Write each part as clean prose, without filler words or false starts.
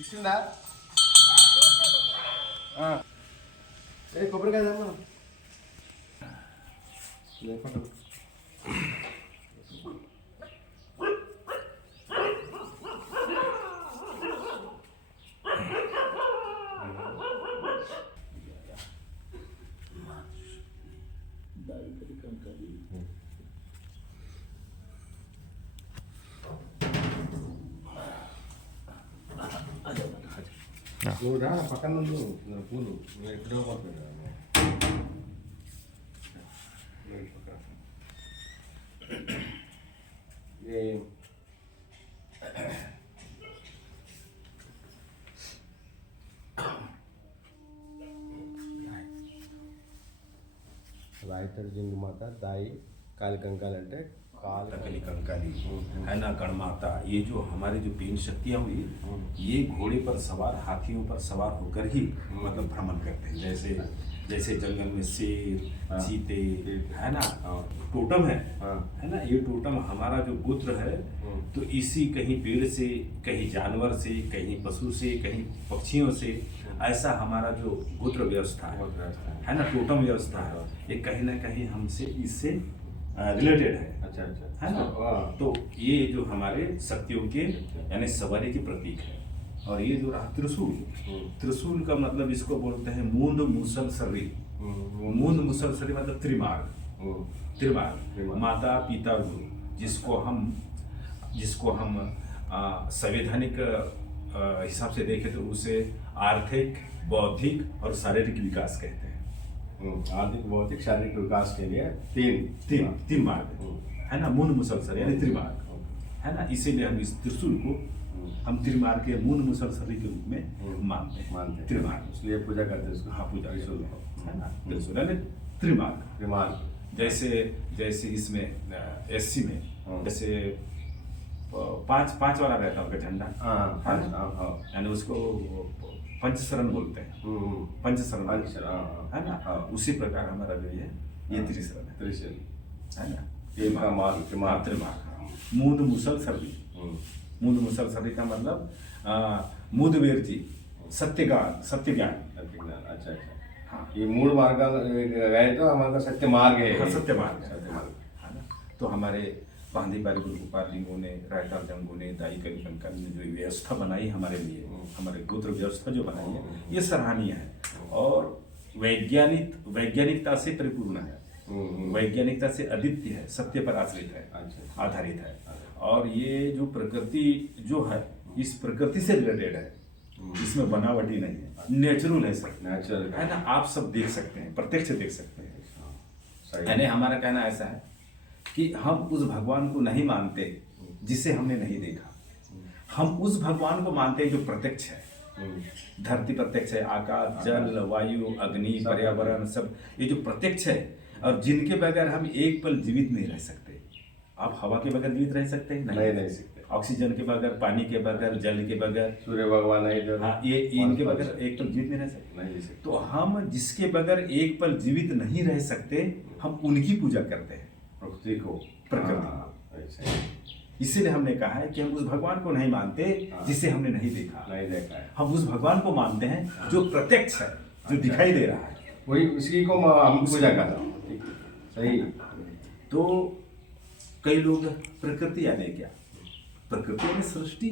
ఇచ్చిందా ఏ కొబ్బరికాయ తెమ్మా లేకుండా నువ్వు రా పక్కన నుండి పూలు నువ్వు ఎక్కడో పోతుంది रायतर जिंग माता दाई काली कंकाल अंटे काली कंकाली है ना गणमाता। ये जो हमारी जो 3 शक्तियाँ हुई ये घोड़े पर सवार हाथियों पर सवार होकर ही मतलब भ्रमण करते हैं। जैसे जैसे जंगल में शेर चीते है ना टोटम है ना। ये टोटम हमारा जो गोत्र है तो इसी कहीं पेड़ से कहीं जानवर से कहीं पशु से कहीं पक्षियों से ऐसा हमारा जो गोत्र व्यवस्था है ना टोटम व्यवस्था है ये कहीं ना कहीं हमसे इससे रिलेटेड है। अच्छा अच्छा है ना। तो ये जो हमारे शक्तियों के यानी सवारी की प्रतीक है। और ये जो रहा त्रिशूल त्रिशूल का मतलब इसको बोलते हैं मूंद मुसल शरीर। मूंद मुसल शरीर मतलब त्रिमार्ग त्रिमार्ग माता पिता गुरु जिसको हम संवैधानिक हिसाब से देखें तो उसे आर्थिक बौद्धिक और शारीरिक विकास कहते हैं। आर्थिक भौतिक शारीरिक विकास के लिए तीन मार्ग है ना। मून मुसलसल यानी त्रिमार्ग है ना। इसीलिए हम इस त्रिशूल को हम त्रिमार्ग के मून मुसलसली के रूप में मानते हैं त्रिमार्ग। इसलिए पूजा करते हैं उसको। हाँ पूजा त्रिशूल है ना त्रिशूल यानी त्रिमार्ग त्रिमार्ग। जैसे जैसे इसमें एससी में जैसे पांच वाला रहता है उनका झंडा यानी उसको पंचशरण बोलते हैं। पंचशरण है ना। उसी प्रकार हमारा जो ये त्रिशरण है ना। त्रिमार्ग मूंद मुसल सर्दी। मूंद मुसल सर्दी का मतलब मूद वेरजी सत्य ज्ञान सत्य ज्ञान। अच्छा अच्छा हाँ ये मूल मार्ग गए तो हमारा सत्य मार्ग है। सत्य मार्ग है ना। तो हमारे बांधी बारी गुरु गोपाल लिंगों ने रायताल जंगों ने दाई कली कंकाल ने जो व्यवस्था बनाई हमारे लिए हमारे गोत्र व्यवस्था जो बनाई है ये सराहनीय है और वैज्ञानिकता से परिपूर्ण है। वैज्ञानिकता से अद्वितीय है सत्य पर आश्रित है आधारित है। और ये जो प्रकृति जो है इस प्रकृति से रिलेटेड है। इसमें बनावटी नहीं है नेचुरल है सर नेचुरल है ना। आप सब देख सकते हैं प्रत्यक्ष देख सकते हैं। यानी हमारा कहना ऐसा है कि हम उस भगवान को नहीं मानते जिसे हमने नहीं देखा। हम उस भगवान को मानते हैं जो प्रत्यक्ष है। धरती प्रत्यक्ष है आकाश जल वायु अग्नि पर्यावरण सब ये जो प्रत्यक्ष है और जिनके बगैर हम एक पल जीवित नहीं रह सकते। आप हवा के बगैर जीवित रह सकते हैं नहीं सकते। ऑक्सीजन के बगैर पानी के बगैर जल के बगैर सूर्य भगवान हाँ ये इनके बगैर एक पल जीवित नहीं रह सकते। तो हम जिसके बगैर एक पल जीवित नहीं रह सकते हम उनकी पूजा करते हैं प्रकृति। इसीलिए हमने कहा है कि हम उस भगवान को नहीं मानते जिसे हमने नहीं देखा है। हम उस भगवान को मानते हैं जो प्रत्यक्ष है जो दिखाई दे रहा है वही उसी को हम पूजा करते हैं। सही। तो कई लोग प्रकृति यानी क्या प्रकृति यानी सृष्टि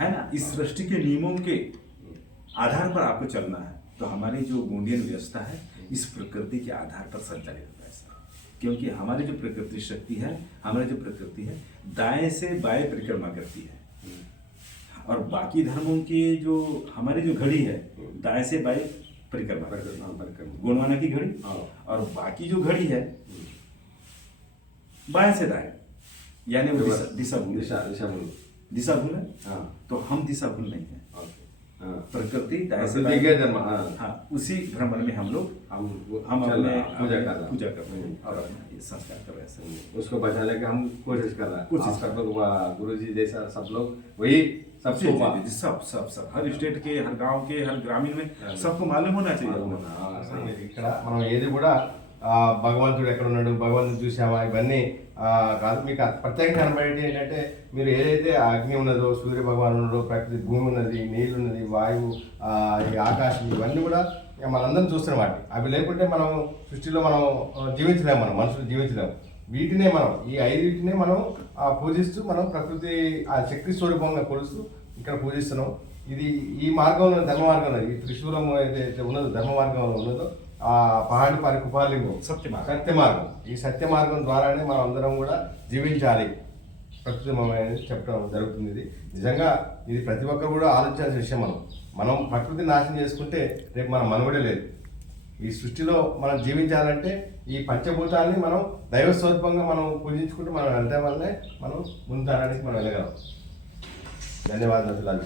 है ना। इस सृष्टि के नियमों के आधार पर आपको चलना है। तो हमारी जो गोंडियन व्यवस्था है इस प्रकृति के आधार पर संचालित होता है क्योंकि हमारी जो प्रकृति शक्ति है हमारी जो प्रकृति है दाएं से बाएं परिक्रमा करती है। और बाकी धर्मों की जो हमारी जो घड़ी है दाएं से बाएं परिक्रमा गोंडवाना की घड़ी और बाकी जो घड़ी है बाएं से दाएं यानी वो दिशा भूल है। तो हम दिशा भूल नहीं है। प्रकृति हाँ उसी भ्रमण में हम लोग हम अपने पूजा कर रहे हैं और संस्कार कर रहे हैं उसको बचाने का हम कोशिश कर रहे हैं। सब लोग गुरु जी जैसा सब लोग वही सब हर स्टेट के हर गांव के हर ग्रामीण में सबको मालूम होना चाहिए। ఇక్కడ మనం ఏది కూడా భగవంతుడు ఎక్కడ ఉన్నాడు భగవంతుడు చూసావా ఇవన్నీ కాదు. మీకు ప్రత్యేకంగా కనబడేది ఏంటంటే మీరు ఏదైతే అగ్ని ఉన్నదో, సూర్య భగవాను ఉన్నదో, ప్రకృతి భూమి ఉన్నది, నీళ్ళు ఉన్నది, వాయువు, ఈ ఆకాశం, ఇవన్నీ కూడా మనందరం చూస్తున్నాం. వాటి అవి లేకుంటే మనం సృష్టిలో మనం జీవించలేము, మనం మనుషులు జీవించలేము. వీటినే మనం ఈ 5 మనం పూజిస్తూ మనం ప్రకృతి ఆ శక్తి స్వరూపంగా కొలుస్తూ ఇక్కడ పూజిస్తున్నాం. ఇది ఈ మార్గంలో ధర్మ మార్గంలో ఈ త్రిశూలం ఏదైతే ఉన్నదో ధర్మ మార్గంలో ఉన్నదో ఆ పహాడి పారి కుపాలింగం సత్య మార్గం. ఈ సత్య మార్గం ద్వారానే మనం అందరం కూడా జీవించాలి ప్రకృతి అనేది చెప్పడం జరుగుతుంది. ఇది నిజంగా ఇది ప్రతి ఒక్కరు కూడా ఆలోచించాల్సిన విషయం. మనం ప్రకృతిని నాశనం చేసుకుంటే రేపు మన మనుగడే లేదు. ఈ సృష్టిలో మనం జీవించాలంటే ఈ పంచభూతాన్ని మనం దైవ స్వరూపంగా మనం పూజించుకుంటూ మనం వెళ్ళడం వల్లనే మనం ముందు తరానికి మనం వెళ్ళగలం. ధన్యవాదాలు.